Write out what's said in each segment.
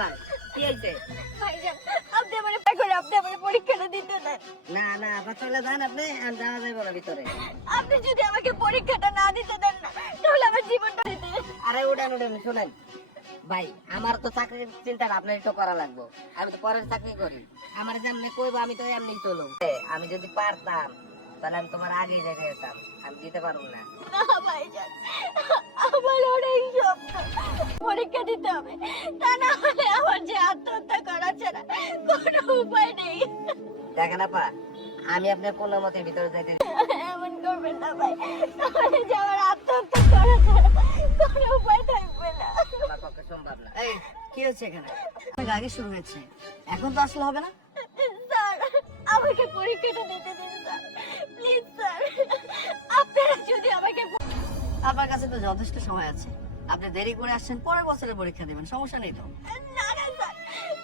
দাঁড়ান, কি হয়েছে? ভাইজান, আপনি আমারে পাই করে আপনি আমারে পরীক্ষাটা দিতে দেন। না না, আবার চলে যান আপনি, আর যাওয়া যাবে না ভিতরে। আপনি যদি আমাকে পরীক্ষাটা না দিতে দেন না, তাহলে আমার জীবনটা দিতে। আরে উড়ান উড়ান, শোনেন ভাই, আমার তো চাকরির চিন্তা আপনার একটু করা লাগবো। আমি তো পরের চাকরি করি, আমার যেমনি কইবো আমি তো এমনি চলুম। আমি যদি পারতাম তাহলে আমি তোমার আগেই রেখে যেতাম, আমি দিতে পারবো না। না ভাইজান, আমার অনেক স্বপ্ন, পরীক্ষা দিতে হবে, তা না হলে আমার যে আত্মহত্যা করা ছাড়া কোনো উপায় নেই। দেখেন আপা, আমি আপনার কোনো মতে ভিতরে যাইতে এমন করবেন না ভাই, তাহলে যে আমার আত্মহত্যা করা ছাড়া কোনো উপায় থাকবে না। আমার পক্ষে সম্ভব না। এই কি হচ্ছে এখানে? অনেক আগে শুরু হয়েছে, এখন তো আসলে হবে না। স্যার, আমাকে পরীক্ষাটা দিতে দিন স্যার, প্লিজ স্যার। আপনারা যদি আমাকে আপনার কাছে তো যথেষ্ট সময় আছে, আপনি দেরি করে আসছেন, পরের বছরের পরীক্ষা দেবেন, সমস্যা নেই তো। না না স্যার,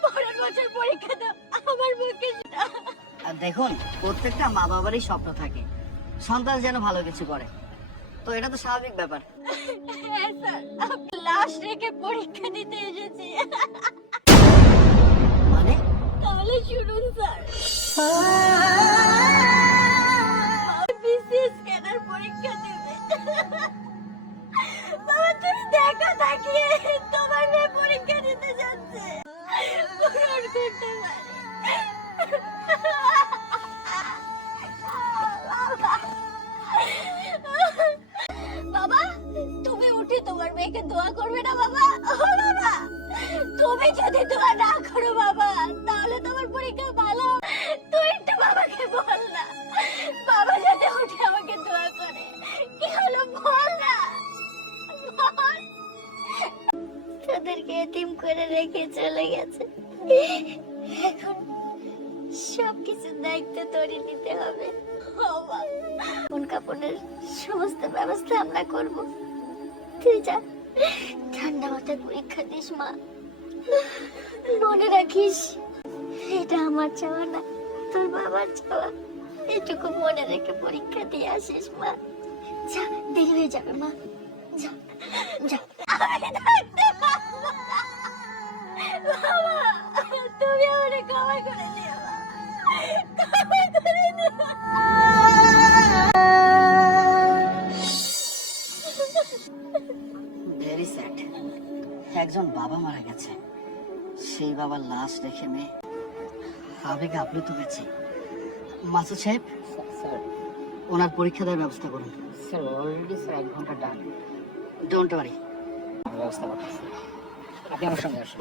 পরের বছর পরীক্ষা দাও, আমার পক্ষে সেটা। আর দেখুন, প্রত্যেকটা মা বাবারই স্বপ্ন থাকে সন্তান যেন ভালো কিছু করে, তো এটা তো স্বাভাবিক ব্যাপার। হ্যাঁ স্যার, আমি লাশ রেখে পরীক্ষা দিতে এসেছি। মানে তাহলে শুনুন স্যার, বিসিএস স্ক্যানার পরীক্ষা দেবে। বাবা, তুমি দেখা তাকিয়ে তোমার মেয়ে পরীক্ষা দিতে যাচ্ছে, পূরণ করতে পারে। বাবা, তুমি উঠে তোমার মেয়েকে দোয়া করবে না বাবা? ও বাবা, তুমি যদি দোয়া না করো বাবা, তাহলে তোমার পরীক্ষা ভালো। তুই একটু বাবাকে বল না, বাবা যাতে উঠে আমাকে দোয়া করে। কি হলো বল না, বল। তাদেরকে এতিম করে রেখে চলে গেছে, এখন সবকিছু দায়িত্ব তোরই নিতে হবে। কোন কাপড়ের সমস্ত ব্যবস্থা আমরা করব, তুই যা ঠান্ডা মাথায় পরীক্ষা দিস মা। মনে রাখিস, এটা আমার চাওয়া না, তোর বাবার চাওয়া। এটুকু মনে রেখে পরীক্ষা দিয়ে আসিস মা। যা, দেরি হয়ে যাবে মা, যা যা। আমি থাকতে পারবো না। বাবা, তুমি আমারে ক্ষমা করে দিও মা, ক্ষমা করে দিও। ভেরি স্যাড, একজন বাবা মারা গেছে, সেই বাবার লাশ রেখে মেয়ে আবেগে আপ্লুত হয়েছে। মাসুদ সাহেব, স্যার, ওনার পরীক্ষা দেওয়ার ব্যবস্থা করুন। স্যার অলরেডি স্যার 1 ঘন্টা ডান, ডোন্ট ওয়ারি। ব্যবস্থা করতেছি, আপনি আমার সঙ্গে আসুন।